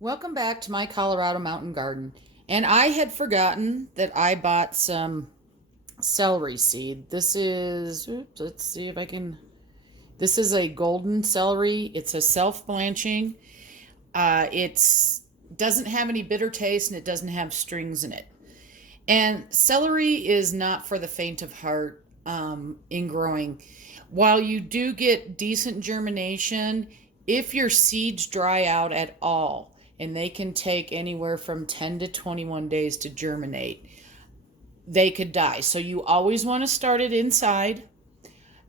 Welcome back to my Colorado mountain garden. And I had forgotten that I bought some celery seed. Oops, let's see if I can. This is a golden celery. It's a self-blanching. It's doesn't have any bitter taste and it doesn't have strings in it. And celery is not for the faint of heart in growing. While you do get decent germination, if your seeds dry out at all, and they can take anywhere from 10 to 21 days to germinate, they could die. So you always want to start it inside.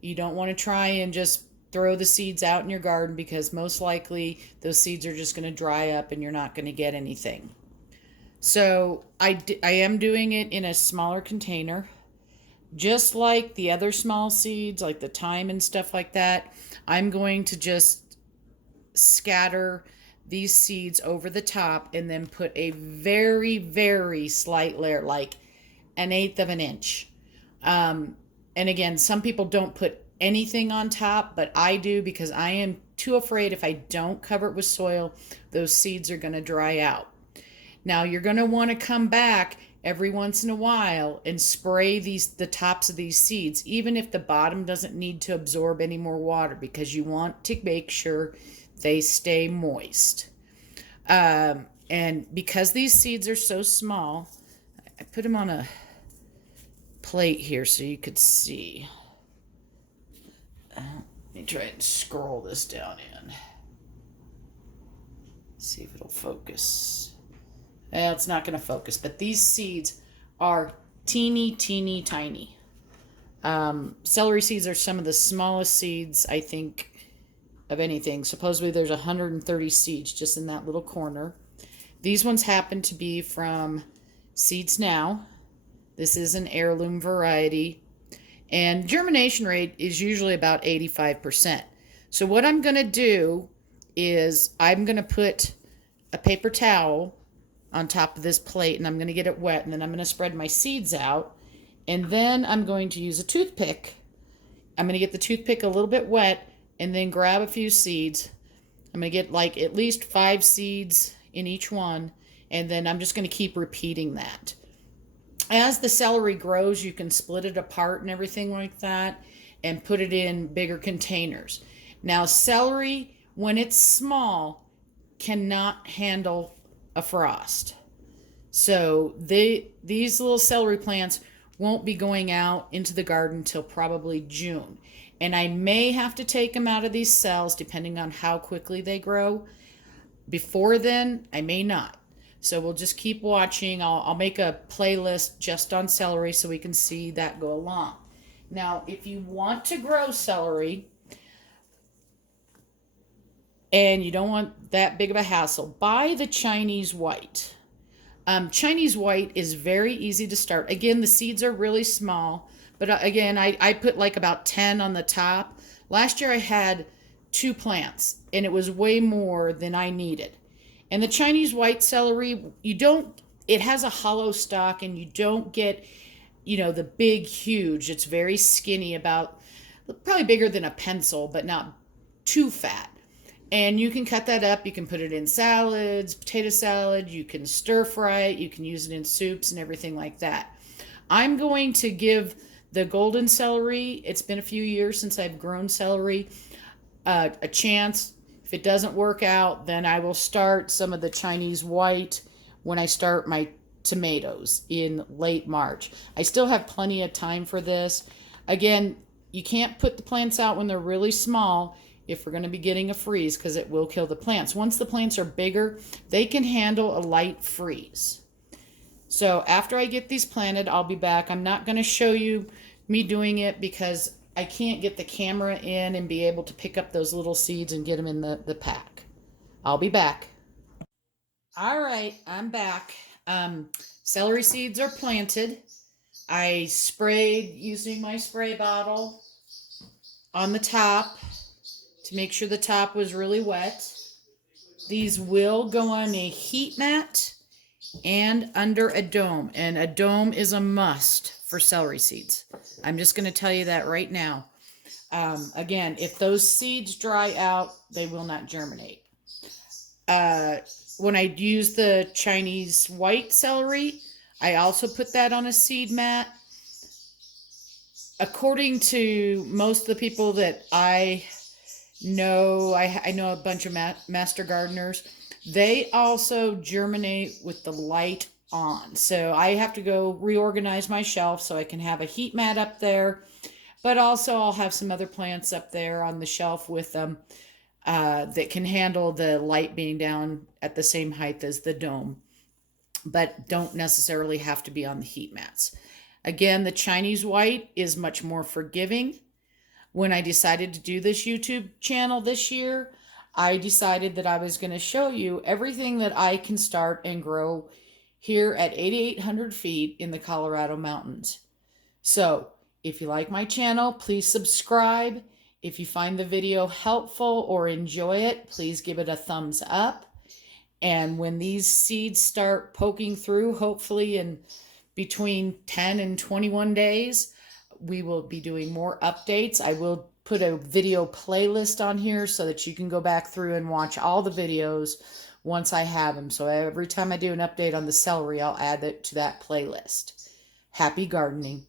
You don't want to try and just throw the seeds out in your garden because most likely those seeds are just going to dry up and you're not going to get anything. So I am doing it in a smaller container, just like the other small seeds, like the thyme and stuff like that. I'm going to just scatter these seeds over the top and then put a very, very slight layer, like an eighth of an inch. And again, some people don't put anything on top, but I do because I am too afraid if I don't cover it with soil, those seeds are going to dry out. Now you're going to want to come back every once in a while and spray the tops of these seeds, even if the bottom doesn't need to absorb any more water, because you want to make sure they stay moist. And because these seeds are so small, I put them on a plate here so you could see. Let me try and scroll this down in. See if it'll focus. It's not going to focus, but these seeds are teeny, teeny, tiny. Celery seeds are some of the smallest seeds, I think, of anything. Supposedly there's 130 seeds just in that little corner. These ones happen to be from Seeds Now. This is an heirloom variety. And germination rate is usually about 85%. So what I'm going to do is I'm going to put a paper towel on top of this plate and I'm going to get it wet, and then I'm going to spread my seeds out, and then I'm going to use a toothpick. I'm going to get the toothpick a little bit wet and then grab a few seeds. I'm going to get like at least 5 seeds in each one, and then I'm just going to keep repeating that. As the celery grows, you can split it apart and everything like that and put it in bigger containers. Now, celery, when it's small, cannot handle a frost. So these little celery plants won't be going out into the garden till probably June. And I may have to take them out of these cells depending on how quickly they grow. Before then, I may not. So we'll just keep watching. I'll make a playlist just on celery so we can see that go along. Now, if you want to grow celery and you don't want that big of a hassle, buy the Chinese white. Chinese white is very easy to start. Again, the seeds are really small, but again, I put like about 10 on the top. Last year I had 2 plants and it was way more than I needed. And the Chinese white celery, it has a hollow stalk and you don't get, the big, huge. It's very skinny, about probably bigger than a pencil, but not too fat. And you can cut that up. You can put it in salads, potato salad. You can stir fry it. You can use it in soups and everything like that. I'm going to give the golden celery, it's been a few years since I've grown celery, a chance. If it doesn't work out, then I will start some of the Chinese white when I start my tomatoes in late March. I still have plenty of time for this. Again, you can't put the plants out when they're really small if we're going to be getting a freeze, because it will kill the plants. Once the plants are bigger, they can handle a light freeze. So after I get these planted, I'll be back. I'm not going to show you me doing it because I can't get the camera in and be able to pick up those little seeds and get them in the pack. I'll be back. All right, I'm back. Celery seeds are planted. I sprayed using my spray bottle on the top to make sure the top was really wet. These will go on a heat mat and under a dome. And a dome is a must for celery seeds. I'm just going to tell you that right now. Again, if those seeds dry out, they will not germinate. when I use the Chinese white celery, I also put that on a seed mat. According to most of the people that I know, I know a bunch of master gardeners, they also germinate with the light on. So I have to go reorganize my shelf so I can have a heat mat up there, but also I'll have some other plants up there on the shelf with them that can handle the light being down at the same height as the dome, but don't necessarily have to be on the heat mats. Again, the Chinese white is much more forgiving. When I decided to do this YouTube channel this year, I decided that I was going to show you everything that I can start and grow here at 8,800 feet in the Colorado mountains. So, if you like my channel, please subscribe. If you find the video helpful or enjoy it, please give it a thumbs up. And when these seeds start poking through, hopefully in between 10 and 21 days, we will be doing more updates. I will put a video playlist on here so that you can go back through and watch all the videos once I have them. So every time I do an update on the celery, I'll add it to that playlist. Happy gardening.